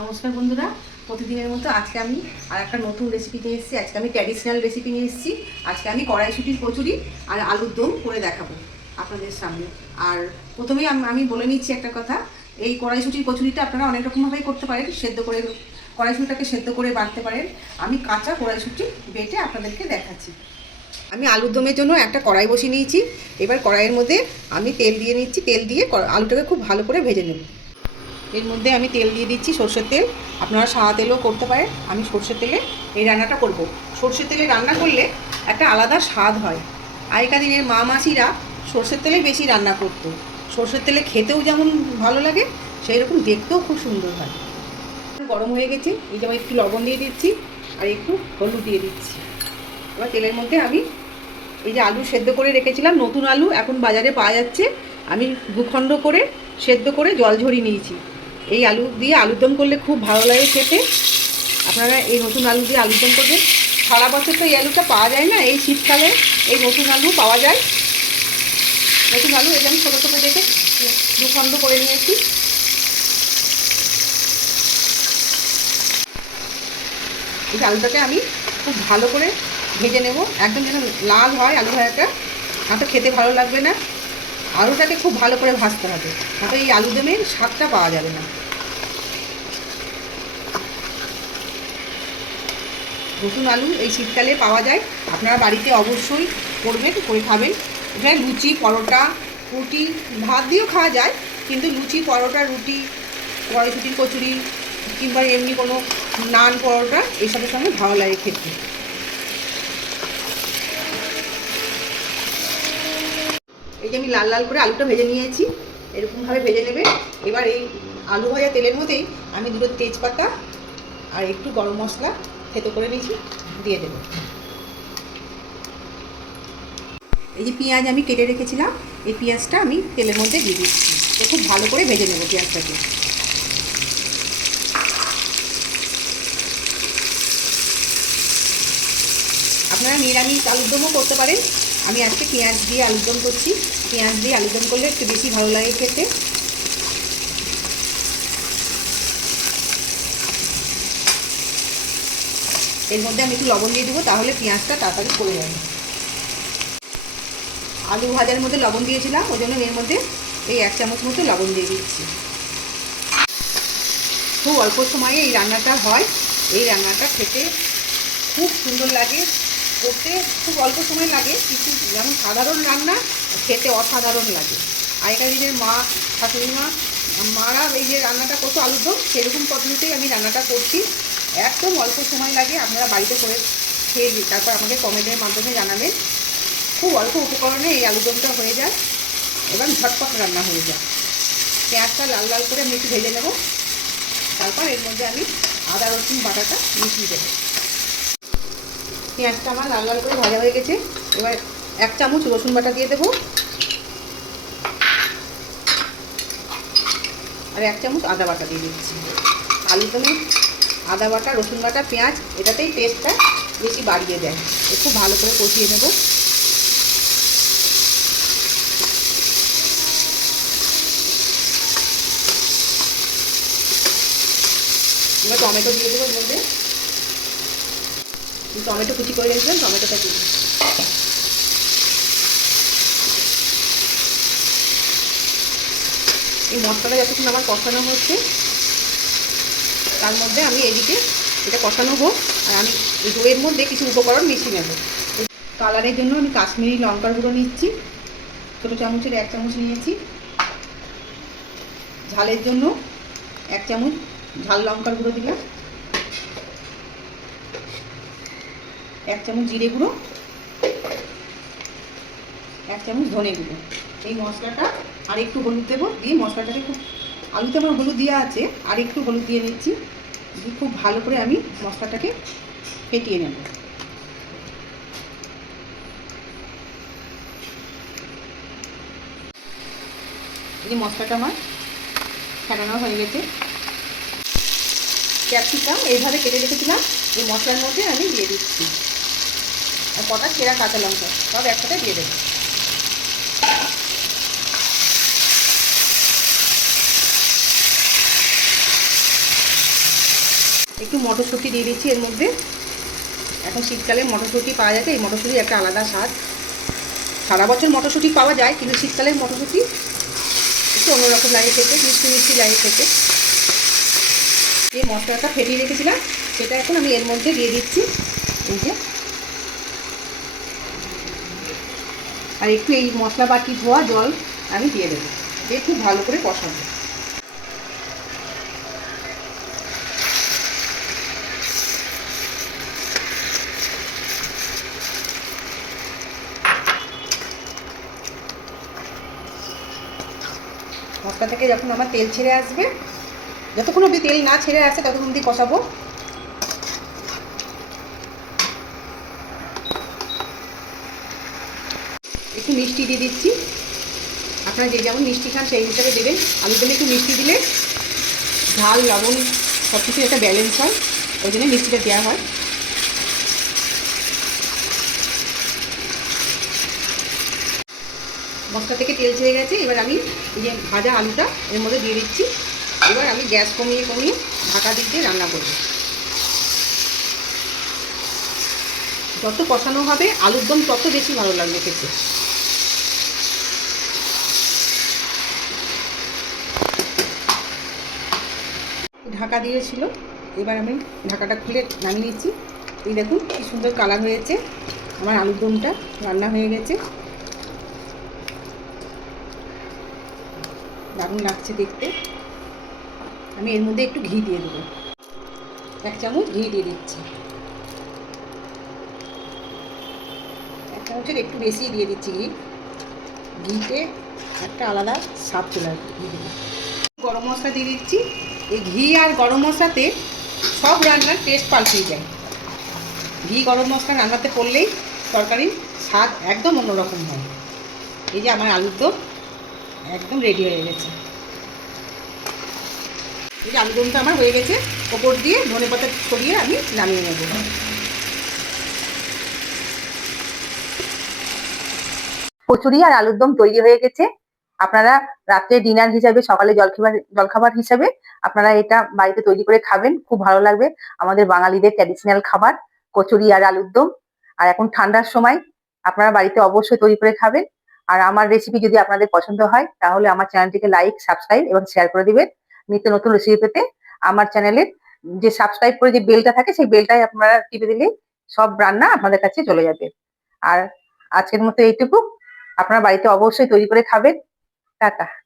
নমস্কার বন্ধুরা, প্রতিদিনের মতো আজকে আমি আর একটা নতুন রেসিপি নিয়ে এসেছি। আজকে আমি ট্র্যাডিশনাল রেসিপি নিয়ে এসেছি। আজকে আমি কড়াইশুটির কচুরি আর আলুর দম করে দেখাবো আপনাদের সামনে। আর প্রথমেই আমি বলে নিচ্ছি একটা কথা, এই কড়াইশুটির কচুরিটা আপনারা অনেক রকমভাবেই করতে পারেন, সেদ্ধ করে কড়াইশুটিটাকে সেদ্ধ করে বাড়তে পারেন। আমি কাঁচা কড়াইশুটি বেটে আপনাদেরকে দেখাচ্ছি। আমি আলুর দমের জন্য একটা কড়াই বসিয়ে নিয়েছি। এবার কড়াইয়ের মধ্যে আমি তেল দিয়ে নিচ্ছি। তেল দিয়ে আলুটাকে খুব ভালো করে ভেজে নেব। এর মধ্যে আমি তেল দিয়ে দিচ্ছি সর্ষের তেল। আপনারা সাদা তেলও করতে পারেন। আমি সর্ষের তেলে এই রান্নাটা করব। সর্ষের তেলে রান্না করলে একটা আলাদা স্বাদ হয়। আগেকার দিনের মা মাসিরা সর্ষের তেলে বেশি রান্না করতো। সর্ষের তেলে খেতেও যেমন ভালো লাগে সেই রকম দেখতেও খুব সুন্দর হয়। গরম হয়ে গেছে, এই যেমন একটু লবণ দিয়ে দিচ্ছি আর একটু হলুদ দিয়ে দিচ্ছি। এবার তেলের মধ্যে আমি এই যে আলু সেদ্ধ করে রেখেছিলাম, নতুন আলু এখন বাজারে পাওয়া যাচ্ছে। আমি দুখণ্ড করে সেদ্ধ করে জল ঝরিয়ে নিয়েছি। এই আলু দিয়ে আলুর দম করলে খুব ভালো লাগে খেতে। আপনারা এই নতুন আলু দিয়ে আলুর দম করবেন। সারা বছর তো এই আলুটা পাওয়া যায় না, এই শীতকালে এই নতুন আলু পাওয়া যায়। নতুন আলু এটা আমি ছোটো ছোটো দেখে দুখণ্ড করে নিয়েছি। এই আলুটাকে আমি খুব ভালো করে ভেজে নেব। একদম যেন লাল হয় আলু ভাজাটা হাতে খেতে ভালো লাগবে না। আলুটাকে খুব ভালো করে ভাজতে হবে। তাতে এই আলু দমের স্বাদটা পাওয়া যাবে না। নতুন আলু এই শীতকালে পাওয়া যায়। আপনারা বাড়িতে অবশ্যই করবেন, করে খাবেন। এখানে লুচি, পরোটা, রুটি, ভাত দিয়েও খাওয়া যায়। কিন্তু লুচি, পরোটা, রুটি কড়াইশুটির কচুরি কিংবা এমনি কোনো নান, পরোটা, এসবের সঙ্গে ভালো লাগে খেতে। যে আমি লাল লাল করে আলুটা ভেজে নিয়েছি। এরকমভাবে ভেজে নেবে। এবার এই আলু ভাজা তেলের মধ্যেই আমি দুটো তেজপাতা আর একটু গরম মশলা থেতো করে নিয়েছি, দিয়ে দেবো। এই যে পেঁয়াজ আমি কেটে রেখেছিলাম, এই পেঁয়াজটা আমি তেলের মধ্যে দিয়ে দিচ্ছি। খুব ভালো করে ভেজে নেব পেঁয়াজটাকে। আপনারা নিরামিষ আলুর দমও করতে পারেন। আমি আজকে পেঁয়াজ দিয়ে আলুর দম করছি। পেঁয়াজ দিয়ে আলুর দম করলে একটু বেশি ভালো লাগে খেতে। এর মধ্যে আমি একটু লবণ দিয়ে দেবো, তাহলে পেঁয়াজটা তাড়াতাড়ি পড়ে যাবে। আলু ভাজার মধ্যে লবণ দিয়েছিলাম, ওই জন্য এর মধ্যে এই এক চামচ মতো লবণ দিয়ে দিচ্ছি। খুব অল্প সময়ে এই রান্নাটা হয়। এই রান্নাটা খেতে খুব সুন্দর লাগে। করতে খুব অল্প সময় লাগে, কিন্তু যেমন সাধারণ রান্না, খেতে অসাধারণ লাগে। আগেকার দিনের মা শাশুড়ি মা মারা এই যে রান্নাটা করতো আলুর দম, সেরকম পদ্ধতিতেই আমি রান্নাটা করছি। একদম অল্প সময় লাগে, আপনারা বাড়িতে করে খেয়ে তারপর আমাকে কমেন্টের মাধ্যমে জানাবেন। খুব অল্প উপকরণে এই আলুদমটা হয়ে যায়, এবং ঝটপট রান্না হয়ে যায়। পেঁয়াজটা লাল লাল করে আমি একটু ভেজে নেব। তারপর এর মধ্যে আমি আদা রসুন বাটাটা মিশিয়ে দেবো। পেঁয়াজটা আমার লাল লাল করে ভাজা হয়ে গেছে। এবার এক চামচ রসুন বাটা দিয়ে দেবো। আর এক চামচ আদা বাটা দিয়ে দিচ্ছি। আলু দমে আদা বাটা, রসুন বাটা, পেঁয়াজ, এটাতেই টেস্টটা বেশি বাড়িয়ে দেয়। একটু ভালো করে কষিয়ে নেব। এবার টমেটো দিয়ে দেবো মধ্যে। টমেটো কুচি করে রেখেছিলাম টমেটোটা দিয়ে। এই মশলাটা যতক্ষণ আমার কষানো হচ্ছে, তার মধ্যে আমি এদিকে এটা কষানো হোক, আর আমি দইয়ের মধ্যে কিছু উপকরণ মিশিয়ে নেব। কালারের জন্য আমি কাশ্মীরি লঙ্কার গুঁড়ো নিচ্ছি, ছোটো চামচের এক চামচ নিয়েছি। ঝালের জন্য এক চামচ ঝাল লঙ্কার গুঁড়ো দিলাম। এক চামচ জিরে গুঁড়ো, এক চামচ ধনে গুঁড়ো। এই মশলাটা আর একটু হলুদ দেবো। দিয়ে মশলাটাকে খুব, আলুতে আমার হলুদ দেওয়া আছে, আর একটু হলুদ দিয়ে নিচ্ছি। দিয়ে খুব ভালো করে আমি মশলাটাকে ফেটিয়ে নেব। এই মশলাটা আমার ফেটানো হয়ে গেছে। ক্যাপসিকাম এইভাবে কেটে রেখেছিলাম। এই মশলার মধ্যে আমি দিয়ে দিচ্ছি। আর কটা সেরা কাঁচা লঙ্কা, সব একসাথে দিয়ে দেবো। একটু মটরশুঁটি দিয়ে দিচ্ছি এর মধ্যে। এখন শীতকালে মটরশুঁটি পাওয়া যাচ্ছে এই মটরশুঁটির একটা আলাদা স্বাদ। সারা বছর মটরশুঁটি পাওয়া যায়, কিন্তু শীতকালের মটরশুঁটি একটু অন্যরকম লাগে খেতে, মিষ্টি মিষ্টি লাগে খেতে। যে মশলাটা ফেটিয়ে রেখেছিলাম, সেটা এখন আমি এর মধ্যে দিয়ে দিচ্ছি। এই যে আর একটু এই মশলা বাটি ধোয়া জল আমি দিয়ে দেবো। দিয়ে খুব ভালো করে কষাবো। মশলা থেকে যখন আমার তেল ছেড়ে আসবে, যতক্ষণ অবধি তেল না ছেড়ে আসে, ততক্ষণ অবধি কষাবো। একটু মিষ্টি দিয়ে দিচ্ছি। আপনারা যে যেমন মিষ্টি খান সেই হিসাবে দেবেন। আলু তেলে একটু মিষ্টি দিলে ঝাল, লবণ সব কিছু একটা ব্যালেন্স হয়। ওই জন্য মিষ্টিটা দেওয়া হয়। মশলা থেকে তেল ছেড়ে গেছে। এবার আমি এই যে ভাজা আলুটা এর মধ্যে দিয়ে দিচ্ছি। এবার আমি গ্যাস কমিয়ে কমিয়ে ঢাকা দিয়ে রান্না করব। যত কষানো হবে, আলুর দম তত বেশি ভালো লাগবে খেতে। ঢাকা দিয়েছিল। এবার আমি ঢাকাটা খুলে নামিয়ে নিচ্ছি। এই দেখুন কি সুন্দর কালার হয়েছে। আমার আলুর দমটা রান্না হয়ে গেছে। দারুণ লাগছে দেখতে। আমি এর মধ্যে একটু ঘি দিয়ে দেবো। এক চামচ ঘি দিয়ে দিচ্ছি। এক চামচের একটু বেশি দিয়ে দিচ্ছি ঘি। ঘিতে একটা আলাদা স্বাদ চলে আসবে। গরম মশলা দিয়ে দিচ্ছি। এই ঘি আর গরম মশলাতে সব রান্নার টেস্ট পাল্টিয়ে যায়। ঘি, গরম মশলা রান্নাতে পড়লেই তরকারির স্বাদ একদম অন্যরকম হয়। এই যে আমার আলুর দম একদম রেডি হয়ে গেছে। এই যে আলু দমটা আমার হয়ে গেছে, ওপর দিয়ে ধনে পাতা ছড়িয়ে আমি নামিয়ে নেব। কচুরি আর আলুর দম তৈরি হয়ে গেছে। আপনারা রাত্রে ডিনার হিসাবে, সকালে জলখাবার জলখাবার হিসাবে আপনারা এটা বাড়িতে তৈরি করে খাবেন। খুব ভালো লাগবে। আমাদের বাঙালিদের ট্র্যাডিশনাল খাবার, কচুরি আর আলুর দম। আর এখন ঠান্ডার সময় আপনারা বাড়িতে অবশ্যই তৈরি করে খাবেন। আর আমার রেসিপি যদি আপনাদের পছন্দ হয়, তাহলে আমার চ্যানেলটিকে লাইক সাবস্ক্রাইব এবং শেয়ার করে দিবেন। নিত্য নতুন রেসিপি পেতে আমার চ্যানেলের যে সাবস্ক্রাইব করে যে বেলটা থাকে, সেই বেলটাই আপনারা টিপে দিলে সব রান্না আপনাদের কাছে চলে যাবে। আর আজকের মতো এইটুকু। আপনারা বাড়িতে অবশ্যই তৈরি করে খাবেন। kakak.